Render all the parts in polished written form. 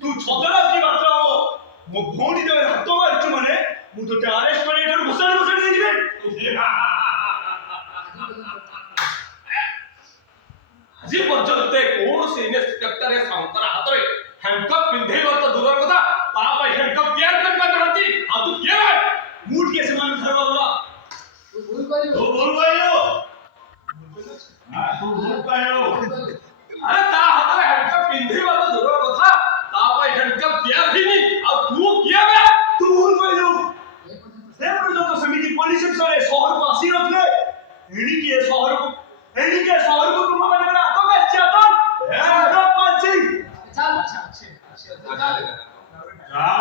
तू छदरा की मात्रा हो मो भोंडी देवे हाथ मारछु माने मु तो अरेस्ट करे एठर घुसड़ घुसड़ दे दिबे আজি পর্যন্ত কোন ইন্সপেক্টর এ সংতরা হাতরে হ্যান্ডকাপ পিন্ধেই তো দূরের কথা তা পাই হ্যান্ডকাপ কেয়ার করবা করতি आ तू के भाई मूड के समान धरवा तू भूल गयो हां तू भूल गयो अरे ता हातरे हॅन्डकप पिंधी वाला दूर कथा ता पाई हॅन्डकप दिया ही नहीं अब तू किया बे तू भूल गयो से पर्यंत समिति पुलिस सरे शहर को आसी रखले एडी के शहर को तुम माने बड़ा तो बेच जाता ए पंची चल अच्छा जा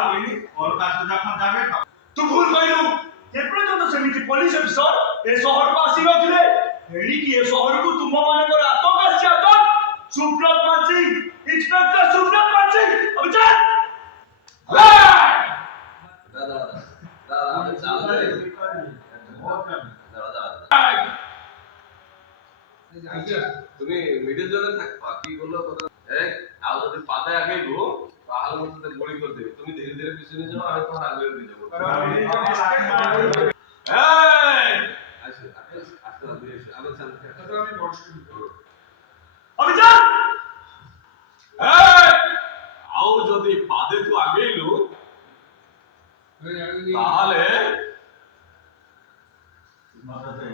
वही और का सजा खन जावे तू भूल गयो से पर्यंत समिति पुलिस सर ए शहर को आसी रखले एडी के शहर को तुम माने बड़ा तो बेच जाता सुब्रत पांची इंस्पेक्टर सुब्रत पांची अब चल दादा चल रे তুমি মিডল জোনে থাকবা কি বললো কথা এক আও যদি পাতে আগাইবো তাহলে মতে গুলি করে দেবে তুমি ধীরে ধীরে পিছনে যাও আমি তোমার আগে দিয়ে যাব এই আচ্ছা আস্তে আগে চল তো আমি বড় শুরু করব আমি যা এই আও যদি পাদে তো আগেইলো তাহলে মাথাতে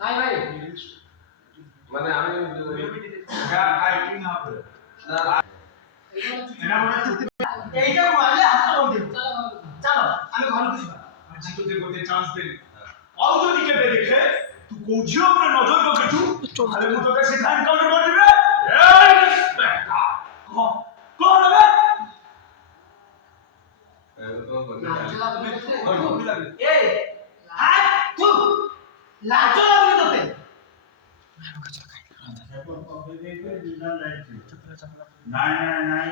নাই ভাই মানে আমি ফাইটিং হবে না এটা মানে এইটা মারলে হাত বন্ধ চলো আমি ঘর খুশি আর জিততে করতে চান্স দেন আও যদি কেটে দেখে तू कोजियो पर नजर रखे तू अरे मुझे तो सिद्धांत काउंटर कर दिबे ए इंस्पेक्टर कौन है ए हाथ तू लाजो लागली तोते नाही